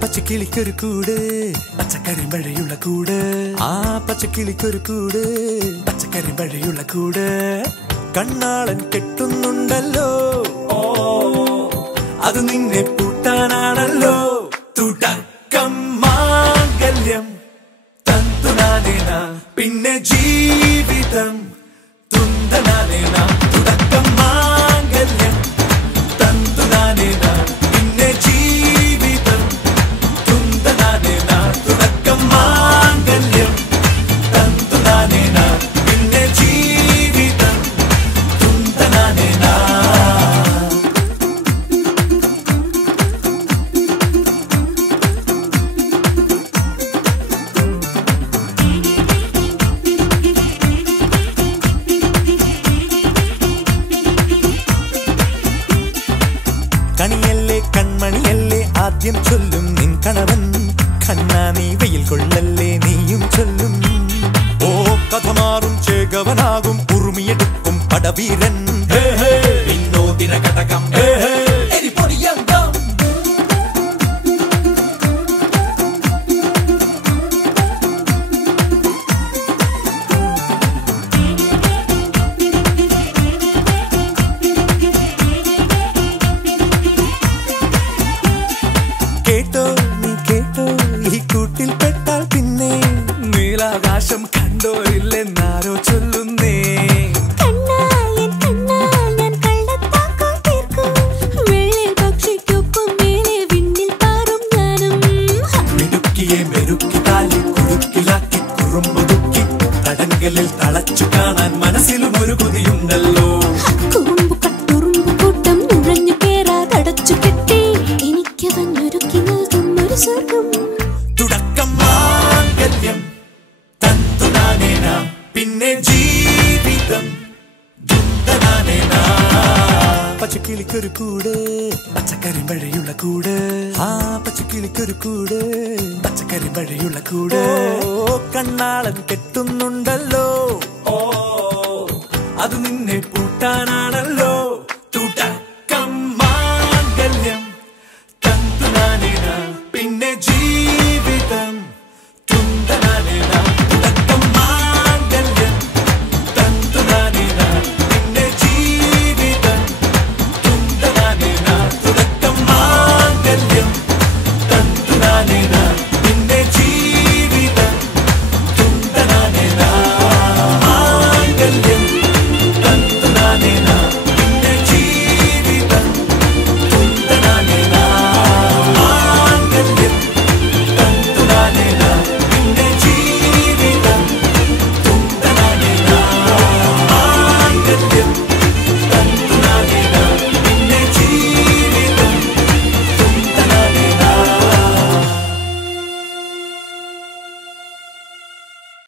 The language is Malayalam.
പച്ചക്കിളിക്കൊരു കൂട് പച്ചക്കരിമ്പഴയുള്ള കൂട് ആ പച്ചക്കിളിക്കൊരു കൂട് പച്ചക്കരിമ്പഴയുള്ള കൂട് കണ്ണാളൻ കെട്ടുന്നുണ്ടല്ലോ അത് നിന്നെ പൂട്ടാനാണല്ലോ തുടക്കം മാംഗല്യം തന്തുനാനേന പിന്നെ ജീവിതം തുന്തനാനേന തുടക്കം മാംഗല്യം തന്തുനാനേന പിന്നെ ജീവിതം തുന്തനാനേന തുടക്കം മാംഗല്യം തന്തുനാനേന പിന്നെ ജീവിതം തുന്തനാനേന കണിയല്ലേ കൺമണിയല്ലേ ആദ്യം ചൊല്ലും നിൻ കണവൻ കണ്ണാ നീ വെയിൽ കൊള്ളല്ലേ നീയും ചൊല്ലും ഓ കഥ മാറും ചേകവനാകും ഉറുമിയെടുക്കും പടവീരൻ വിനോദിന കടകം എരിപൊടിയങ്കം കേട്ടോ നീ കേട്ടോ ഈ കൂട്ടിൽ പെട്ടാൽ പിന്നെ നീലാകാശം കണ്ടോരില്ലെന്നാരോ ചൊല്ലുന്നേ മിടുക്കിയെ മെരുക്കി താലി കുടുക്കിലാക്കി കുറുമ്പുതുക്കി തടങ്കലിൽ തളച്ചു കാണാൻ മനസ്സിലും ഒരു കൊതിയുണ്ടല്ലോ തുടക്കം മാംഗല്യം തന്തുനാനേന പിന്നെ ജീവിതം തുന്തനാനേന പച്ചക്കിളിക്കൊരു കൂട് പച്ചക്കരിമ്പഴയുള്ള കൂട് ആ പച്ചക്കിളിക്കൊരു കൂട് പച്ചക്കരിമ്പഴയുള്ള കൂട് കണ്ണാളൻ കെട്ടുന്നുണ്ടല്ലോ അത് നിന്നെ പൂട്ടാനാണല്ലോ